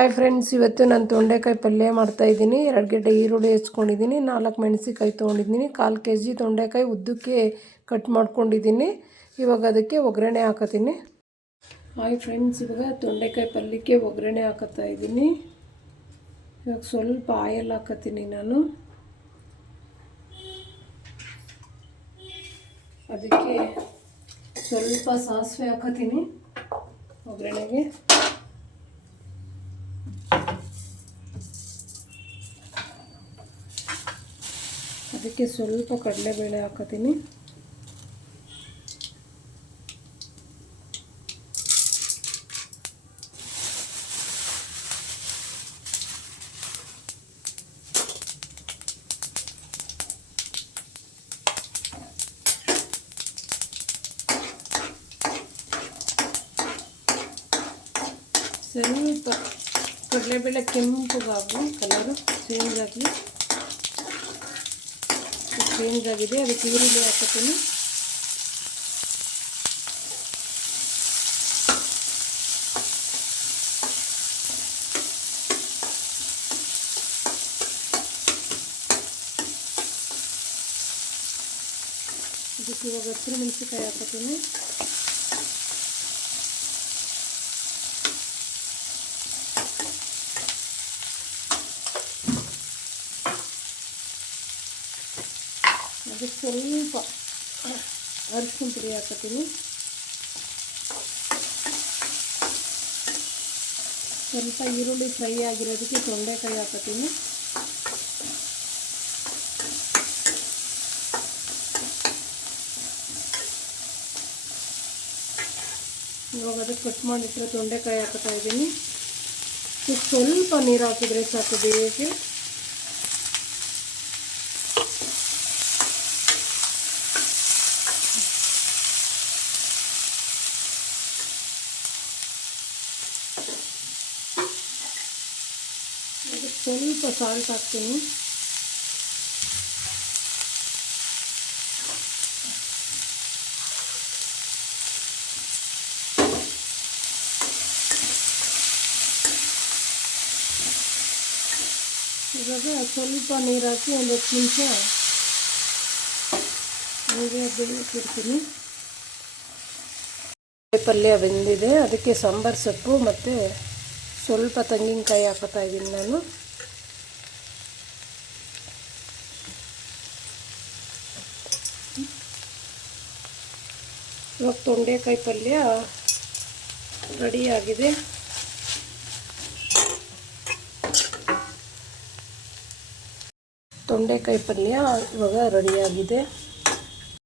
Hi friends, ಇವತ್ತು ನಾನು ತೊಂಡೆಕಾಯಿ ಪಲ್ಯ ಮಾಡ್ತಾಯಿದ್ದೀನಿ. 2 ಗೆಡ್ಡೆ ಈರುಳ್ಳಿ ಹೆಚ್ಕೊಂಡಿದ್ದೀನಿ, 4 ಮೆಣಸಿಕಾಯಿ ತೊಗೊಂಡಿದ್ದೀನಿ, 1/4 kg ತೊಂಡೆಕಾಯಿ ಉದ್ದಕ್ಕೆ ಕಟ್ ಮಾಡ್ಕೊಂಡಿದ್ದೀನಿ. ಇವಾಗ ಅದಕ್ಕೆ ಒಗ್ಗರಣೆ ಹಾಕತ್ತೀನಿ. ಹಾಯ್ ಫ್ರೆಂಡ್ಸ್, ಇವಾಗ ತೊಂಡೆಕಾಯಿ ಪಲ್ಯಕ್ಕೆ ಒಗ್ಗರಣೆ ಹಾಕತ್ತಾ ಇದ್ದೀನಿ. ಇವಾಗ ಸ್ವಲ್ಪ ಆಯಿಲ್ ಹಾಕತ್ತೀನಿ ನಾನು. ಅದಕ್ಕೆ ಸ್ವಲ್ಪ ಸಾಸಿವೆ ಹಾಕತ್ತೀನಿ ಒಗ್ಗರಣೆಗೆ. ಅದಕ್ಕೆ ಸ್ವಲ್ಪ ಕಡಲೆಬೇಳೆ ಹಾಕತ್ತೀನಿ. ಸ್ವಲ್ಪ ಕಡಲೆಬೇಳೆ ಕೆಂಪುಗಾಗಿ ಕಲರು ಚೇಂಜ್ ಆಗಿದೆ. ಅದಕ್ಕೆ ಈರುಳ್ಳಿ ಹಾಕತ್ತೀನಿ. ಅದಕ್ಕೆ ಇವಾಗ ಹಸಿಮೆಣಸಿನಕಾಯಿ ಹಾಕತ್ತೀನಿ. ಅದಕ್ಕೆ ಸ್ವಲ್ಪ ಅರಿಶಿನ ಪುಡಿ ಹಾಕತ್ತೀನಿ. ಸ್ವಲ್ಪ ಈರುಳ್ಳಿ ಫ್ರೈ ಆಗಿರೋದಕ್ಕೆ ತೊಂಡೆಕಾಯಿ ಹಾಕತ್ತೀನಿ. ಇವಾಗ ಅದಕ್ಕೆ ಕಟ್ ಮಾಡಿಟ್ಟಿರೋ ತೊಂಡೆಕಾಯಿ ಹಾಕ್ತಾ ಇದ್ದೀನಿ. ಸ್ವಲ್ಪ ನೀರು ಹಾಕಿದರೆ ಸಾಕು ಬೇಯಕ್ಕೆ. ಅದಕ್ಕೆ ಸ್ವಲ್ಪ ಸಾಲ್ಟ್ ಹಾಕ್ತೀನಿ. ಇವಾಗ ಸ್ವಲ್ಪ ನೀರು ಹಾಕಿ ಒಂದು 10 ನಿಮಿಷ ನೀರೇ ಬೇಯಿಸಿರ್ತೀನಿ. ಪಲ್ಯ ಬೆಂದಿದೆ. ಅದಕ್ಕೆ ಸಾಂಬಾರು ಸೊಪ್ಪು ಮತ್ತು ಸ್ವಲ್ಪ ತೆಂಗಿನಕಾಯಿ ಹಾಕ್ತಾ ಇದ್ದೀನಿ ನಾನು. ಇವಾಗ ತೊಂಡೆಕಾಯಿ ಪಲ್ಯ ರೆಡಿಯಾಗಿದೆ. ತೊಂಡೆಕಾಯಿ ಪಲ್ಯ ಇವಾಗ ರೆಡಿಯಾಗಿದೆ.